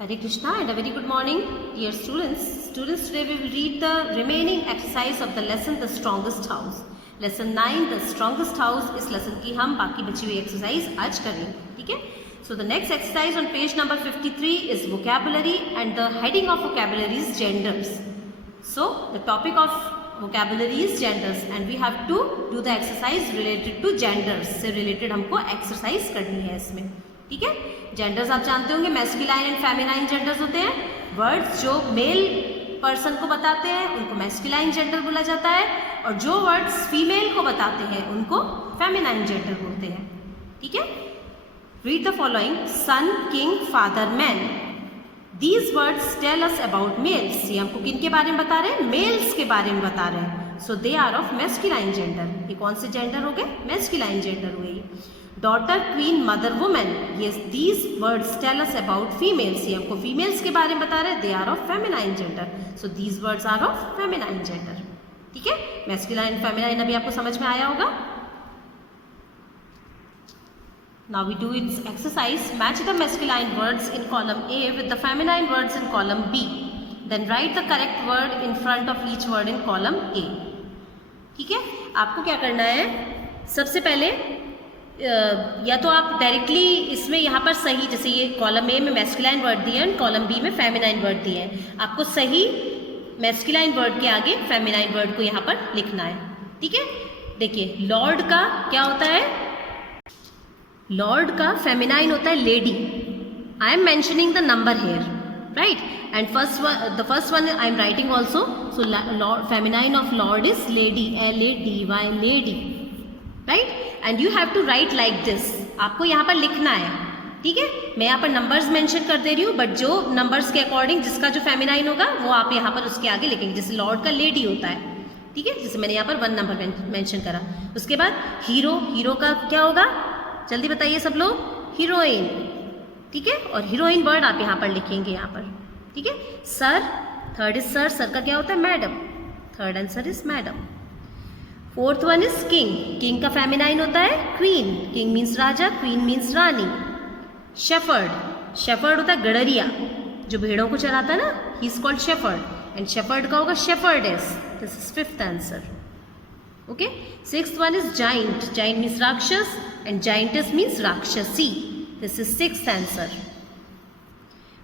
Hare Krishna and a very good morning, dear students. Students, today we will read the remaining exercise of the lesson The Strongest House. Lesson 9 The Strongest House इस lesson की हम बाकी बची हुई exercise आज करेंगे, ठीक है? So the next exercise on page number 53 is vocabulary and the heading of vocabulary is genders. So the topic of vocabulary is genders and we have to do the exercise related to genders से related हमको exercise करनी है इसमें, ठीक है? Genders आप जानते होंगे, मैस्कुलाइन एंड फेमिनाइन जेंडर्स होते हैं। वर्ड्स जो मेल पर्सन को बताते हैं उनको मैस्कुलाइन जेंडर बोला जाता है और जो वर्ड्स फीमेल को बताते हैं उनको फेमिनाइन जेंडर बोलते हैं, ठीक है? Read the following: son, king, father, man. These words tell us about males. ये हमको किन के बारे में बता रहे हैं? मेल्स के बारे में बता रहे हैं। So they are of masculine gender. ये कौन से जेंडर हो गए? मैस्कुलाइन जेंडर हो गई। Daughter, queen, mother, women. ये these words tell us about females. ये हमको फीमेल्स के बारे में बता रहे हैं। They are of feminine gender. So these words are of feminine gender, ठीक है? मैस्कुलाइन फेमिनाइन अभी आपको समझ में आया होगा। Now we do its exercise. Match the masculine words in column A with the feminine words in column B. Then write the correct word in front of each word in column A. ठीक है? आपको क्या करना है? सबसे पहले या तो आप डायरेक्टली इसमें यहाँ पर सही, जैसे ये कॉलम ए में मैस्कुलाइन वर्ड दिए हैं, कॉलम बी में फेमिनाइन वर्ड दिए हैं, आपको सही मैस्कुलाइन वर्ड के आगे फेमिनाइन वर्ड को यहाँ पर लिखना है, ठीक है? देखिए, लॉर्ड का क्या होता है? लॉर्ड का फेमिनाइन होता है lady. I am mentioning the number here, right? And the first one I am writing also. So feminine of lord is lady, LADY, lady, right? And you have to write like this. आपको यहाँ पर लिखना है, ठीक है? मैं यहाँ पर नंबर्स मेंशन कर दे रही हूँ, बट जो नंबर्स के अकॉर्डिंग जिसका जो फेमिनाइन होगा वो आप यहाँ पर उसके आगे लिखेंगे। जैसे लॉर्ड का लेडी होता है, ठीक है? जैसे मैंने यहाँ पर 1 नंबर मेंशन करा। उसके बाद हीरो, हीरो का क्या होगा? जल्दी बताइए सब लोग। हीरोइन, ठीक है? और हीरोइन वर्ड आप यहाँ पर लिखेंगे यहाँ पर, ठीक है? Sir, third is sir. Sir का क्या होता है? Madam. Third answer is madam. Fourth one is king. King का फेमिनाइन होता है क्वीन। किंग मीन्स राजा, क्वीन मीन्स रानी। शेफर्ड, शेफर्ड होता है गडरिया, जो भेड़ों को चराता है ना, he is called shepherd. And shepherd का होगा shepherdess. This is fifth answer, okay? Sixth one is giant. Giant means राक्षस एंड जाइंटेस मीन्स राक्षसी। This is sixth answer.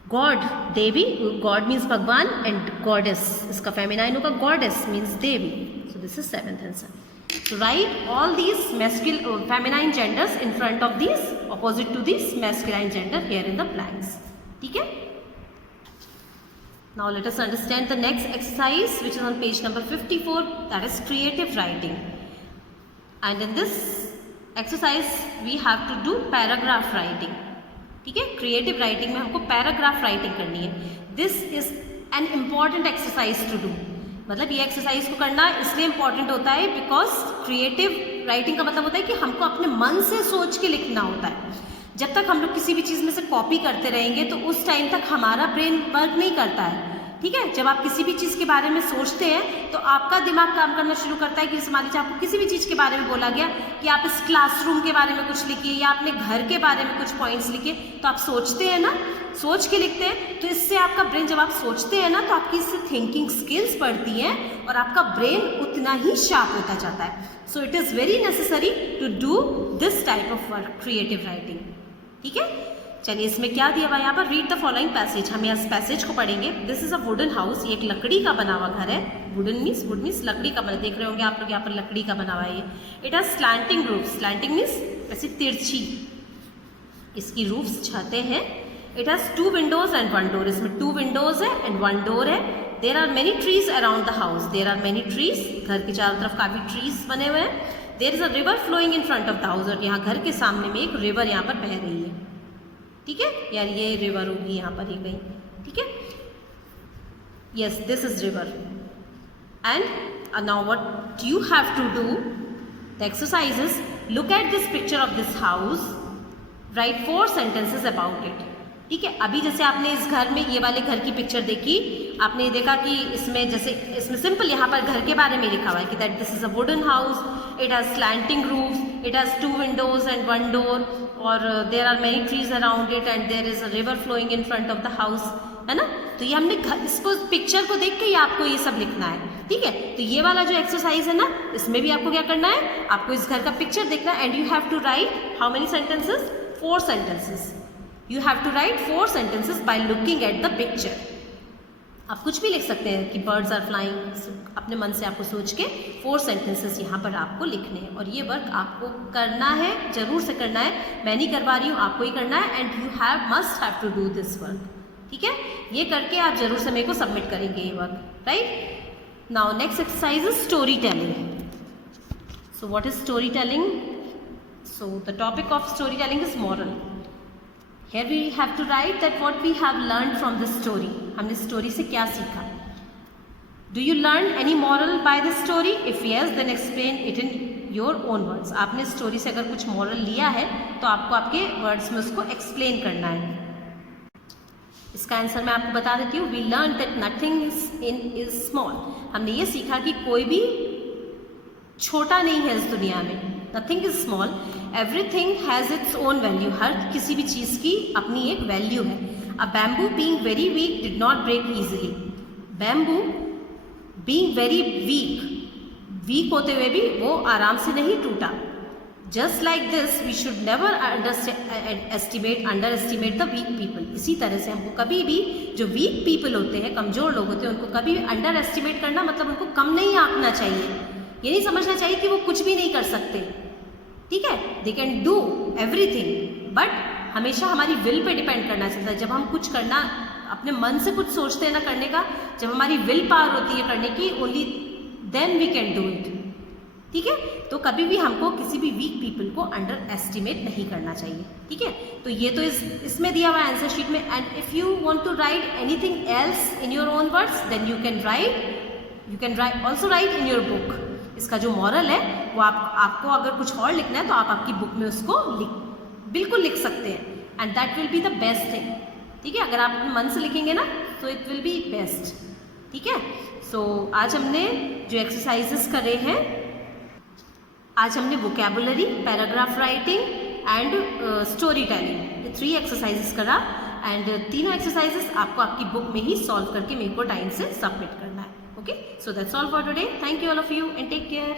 God, Devi, God means भगवान एंड गॉडेस, इसका feminine होगा goddess means Devi. So this is seventh answer. So write all these feminine genders in front of these, opposite to this masculine gender here in the blanks. ठीक है? Now let us understand the next exercise, which is on page number 54. That is creative writing. And in this exercise, we have to do paragraph writing. ठीक है? Creative writing में हमको paragraph writing करनी है. This is an important exercise to do. मतलब ये exercise को करना इसलिए इम्पॉर्टेंट होता है बिकॉज क्रिएटिव राइटिंग का मतलब होता है कि हमको अपने मन से सोच के लिखना होता है। जब तक हम लोग किसी भी चीज़ में से कॉपी करते रहेंगे तो उस टाइम तक हमारा ब्रेन वर्क नहीं करता है, ठीक है? जब आप किसी भी चीज़ के बारे में सोचते हैं तो आपका दिमाग काम करना शुरू करता है। कि मान लीजिए आपको किसी भी चीज़ के बारे में बोला गया कि आप इस क्लासरूम के बारे में कुछ लिखिए या अपने घर के बारे में कुछ पॉइंट्स लिखिए, तो आप सोचते हैं ना, सोच के लिखते हैं। तो इससे आपका ब्रेन, जब आप सोचते हैं ना, तो आपकी इससे थिंकिंग स्किल्स बढ़ती हैं और आपका ब्रेन उतना ही शार्प होता जाता है। So it is very necessary to do this type of work, creative writing, ठीक है? चलिए, इसमें क्या दिया हुआ है यहाँ पर? Read the following passage. हम इस पैसेज को पढ़ेंगे। This is a wooden house. ये एक लकड़ी का बना हुआ घर है। वुडन मीन्स, वुड मीन्स लकड़ी का बना, देख रहे होंगे आप लोग यहाँ पर लकड़ी का बना हुआ है ये। It has slanting roofs. Slanting means ऐसी तिरछी इसकी रूफ्स, छतें हैं। It has 2 windows and 1 door. इसमें 2 विंडोज है एंड 1 डोर है। There are many trees around the house. There are many trees, घर के चारों तरफ काफी ट्रीज बने हुए हैं। There is a river flowing in front of the house. और यहाँ घर के सामने में एक रिवर यहाँ पर बह रही है, ठीक है? यार ये रिवर होगी यहाँ पर ही कहीं, ठीक है? Yes, this is river. And now what you have to do, the exercise is look at this picture of this house, write 4 sentences about it, ठीक है? अभी जैसे आपने इस घर में, ये वाले घर की पिक्चर देखी, आपने देखा कि इसमें जैसे इसमें सिंपल यहाँ पर घर के बारे में लिखा हुआ है कि that this is a wooden house, it has slanting roofs, it has 2 windows and 1 door, और there are many trees around it and there is a river flowing in front of the house, है ना। तो ये हमने इसको picture को देख के ही आपको ये सब लिखना है, ठीक है। तो ये वाला जो एक्सरसाइज है ना, इसमें भी आपको क्या करना है, आपको इस घर का पिक्चर देखना है, and you have to write how many sentences, 4 sentences. You have to write 4 sentences by looking at the picture. आप कुछ भी लिख सकते हैं कि birds are flying, अपने मन से आपको सोच के 4 sentences यहाँ पर आपको लिखने हैं, और ये वर्क आपको करना है, जरूर से करना है, मैं नहीं करवा रही हूँ, आपको ही करना है, and you must have to do this work, ठीक है। ये करके आप जरूर से मेरे को सबमिट करेंगे ये work, right. Now next exercise is story telling. So what is story telling? So the topic of storytelling is moral. Here we have to write that what we have learned from this story. हमने story से क्या सीखा? Do you learn any moral by this story? If yes, then explain it in your own words. आपने story से अगर कुछ moral लिया है तो आपको आपके words में उसको explain करना है. इसका आंसर मैं आपको बता देती हूँ. We learned that nothing is small. हमने ये सीखा कि कोई भी छोटा नहीं है इस दुनिया में. Nothing is small. Everything has its own value. हर किसी भी चीज़ की अपनी एक वैल्यू है. A bamboo being very weak did not break easily. Bamboo being very weak होते हुए भी वो आराम से नहीं टूटा. Just like this, we should never underestimate the weak people. इसी तरह से हमको कभी भी जो weak people होते हैं, कमज़ोर लोग होते हैं, उनको कभी भी underestimate करना मतलब उनको कम नहीं आंकना चाहिए. ये नहीं समझना चाहिए कि वो कुछ भी नहीं कर सकते, ठीक है. They can do everything, but हमेशा हमारी विल पे डिपेंड करना चाहिए. जब हम कुछ करना अपने मन से कुछ सोचते हैं ना करने का, जब हमारी विल पावर होती है करने की, only then we can do it, ठीक है. तो कभी भी हमको किसी भी वीक पीपल को अंडर एस्टिमेट नहीं करना चाहिए, ठीक है. तो ये तो इसमें दिया हुआ आंसर शीट में. And if you want to write anything else in your own words, then you can also write in your book. इसका जो मॉरल है वो आपको अगर कुछ और लिखना है तो आप आपकी बुक में उसको बिल्कुल लिख सकते हैं. And that will be the best thing, ठीक है. अगर आप अपने मन से लिखेंगे ना तो इट विल बी बेस्ट, ठीक है. सो आज हमने जो एक्सरसाइजेस करे हैं, आज हमने vocabulary, paragraph writing and story telling, ये 3 एक्सरसाइजेस करा. एंड तीनों एक्सरसाइजेस आपको आपकी बुक में ही सॉल्व करके मेरे को टाइम से सबमिट करना है. Okay, so that's all for today. Thank you all of you and take care.